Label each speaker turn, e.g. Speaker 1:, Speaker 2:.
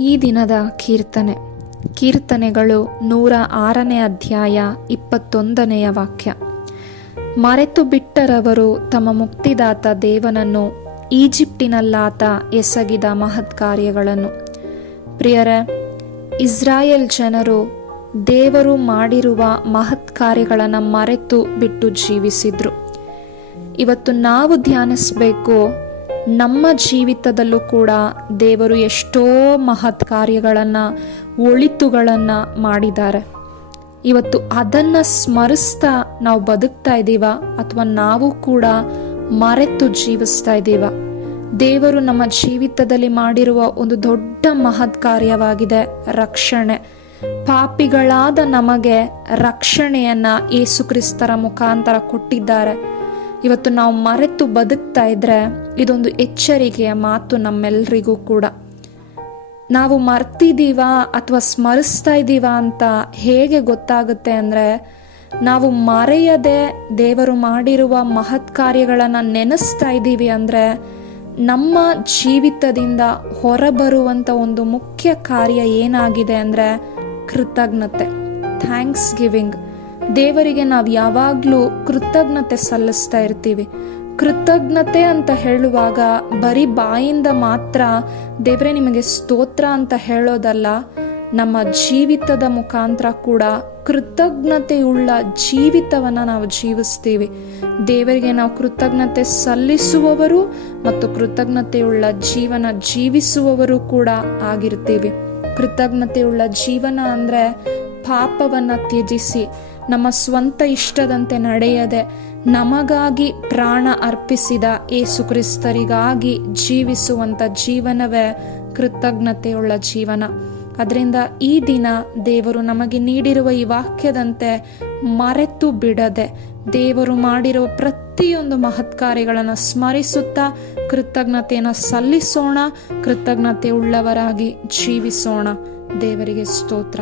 Speaker 1: ಈ ದಿನದ ಕೀರ್ತನೆ. ಕೀರ್ತನೆಗಳು ನೂರ ಆರನೇ ಅಧ್ಯಾಯ ಇಪ್ಪತ್ತೊಂದನೆಯ ವಾಕ್ಯ. ಮರೆತು ಬಿಟ್ಟರವರು ತಮ್ಮ ಮುಕ್ತಿದಾತ ದೇವನನ್ನು, ಈಜಿಪ್ಟಿನಲ್ಲಾತ ಎಸಗಿದ ಮಹತ್ ಕಾರ್ಯಗಳನ್ನು. ಪ್ರಿಯರೇ, ಇಸ್ರಾಯೇಲ್ ಜನರು ದೇವರು ಮಾಡಿರುವ ಮಹತ್ ಕಾರ್ಯಗಳನ್ನು ಮರೆತು ಬಿಟ್ಟು ಜೀವಿಸಿದ್ರು. ಇವತ್ತು ನಾವು ಧ್ಯಾನಿಸಬೇಕು ನಮ್ಮ ಜೀವಿತದಲ್ಲೂ ಕೂಡ ದೇವರು ಎಷ್ಟೋ ಮಹತ್ ಕಾರ್ಯಗಳನ್ನು, ಒಳಿತುಗಳನ್ನು ಮಾಡಿದ್ದಾರೆ. ಇವತ್ತು ಅದನ್ನು ಸ್ಮರಿಸ್ತಾ ನಾವು ಬದುಕ್ತಾ ಇದ್ದೀವ ಅಥವಾ ನಾವು ಕೂಡ ಮರೆತು ಜೀವಿಸ್ತಾ ಇದ್ದೀವ? ದೇವರು ನಮ್ಮ ಜೀವಿತದಲ್ಲಿ ಮಾಡಿರುವ ಒಂದು ದೊಡ್ಡ ಮಹತ್ ಕಾರ್ಯವಾಗಿದೆ ರಕ್ಷಣೆ. ಪಾಪಿಗಳಾದ ನಮಗೆ ರಕ್ಷಣೆಯನ್ನು ಯೇಸುಕ್ರಿಸ್ತರ ಮುಖಾಂತರ ಕೊಟ್ಟಿದ್ದಾರೆ. ಇವತ್ತು ನಾವು ಮರೆತು ಬದುಕ್ತಾ ಇದ್ರೆ ಇದೊಂದು ಎಚ್ಚರಿಕೆಯ ಮಾತು ನಮ್ಮೆಲ್ಲರಿಗೂ ಕೂಡ. ನಾವು ಮರ್ತಿದ್ದೀವಾ ಅಥವಾ ಸ್ಮರಿಸ್ತಾ ಇದ್ದೀವಾ ಅಂತ ಹೇಗೆ ಗೊತ್ತಾಗುತ್ತೆ ಅಂದರೆ, ನಾವು ಮರೆಯದೆ ದೇವರು ಮಾಡಿರುವ ಮಹತ್ ಕಾರ್ಯಗಳನ್ನು ನೆನೆಸ್ತಾ ಇದ್ದೀವಿ ಅಂದರೆ, ನಮ್ಮ ಜೀವಿತದಿಂದ ಹೊರಬರುವಂಥ ಒಂದು ಮುಖ್ಯ ಕಾರ್ಯ ಏನಾಗಿದೆ ಅಂದರೆ ಕೃತಜ್ಞತೆ. ಥ್ಯಾಂಕ್ಸ್ ಗಿವಿಂಗ್ ದೇವರಿಗೆ ನಾವು ಯಾವಾಗಲೂ ಕೃತಜ್ಞತೆ ಸಲ್ಲಿಸ್ತಾ ಇರ್ತೀವಿ. ಕೃತಜ್ಞತೆ ಅಂತ ಹೇಳುವಾಗ ಬರೀ ಬಾಯಿಂದ ಮಾತ್ರ ದೇವರೇ ನಿಮಗೆ ಸ್ತೋತ್ರ ಅಂತ ಹೇಳೋದಲ್ಲ, ನಮ್ಮ ಜೀವಿತದ ಮುಖಾಂತರ ಕೂಡ ಕೃತಜ್ಞತೆಯುಳ್ಳ ಜೀವಿತವನ್ನು ನಾವು ಜೀವಿಸ್ತೀವಿ. ದೇವರಿಗೆ ನಾವು ಕೃತಜ್ಞತೆ ಸಲ್ಲಿಸುವವರು ಮತ್ತು ಕೃತಜ್ಞತೆಯುಳ್ಳ ಜೀವನ ಜೀವಿಸುವವರು ಕೂಡ ಆಗಿರ್ತೀವಿ. ಕೃತಜ್ಞತೆಯುಳ್ಳ ಜೀವನ ಅಂದರೆ ಪಾಪವನ್ನು ತ್ಯಜಿಸಿ ನಮ್ಮ ಸ್ವಂತ ಇಷ್ಟದಂತೆ ನಡೆಯದೆ ನಮಗಾಗಿ ಪ್ರಾಣ ಅರ್ಪಿಸಿದ ಏಸು ಕ್ರಿಸ್ತರಿಗಾಗಿ ಜೀವಿಸುವಂಥ ಜೀವನವೇ ಕೃತಜ್ಞತೆಯುಳ್ಳ ಜೀವನ. ಅದರಿಂದ ಈ ದಿನ ದೇವರು ನಮಗೆ ನೀಡಿರುವ ಈ ವಾಕ್ಯದಂತೆ ಮರೆತು ಬಿಡದೆ ದೇವರು ಮಾಡಿರುವ ಪ್ರತಿಯೊಂದು ಮಹತ್ ಕಾರ್ಯಗಳನ್ನು ಸ್ಮರಿಸುತ್ತಾ ಕೃತಜ್ಞತೆಯನ್ನು ಸಲ್ಲಿಸೋಣ ಕೃತಜ್ಞತೆ ಉಳ್ಳವರಾಗಿ ಜೀವಿಸೋಣ. ದೇವರಿಗೆ ಸ್ತೋತ್ರ.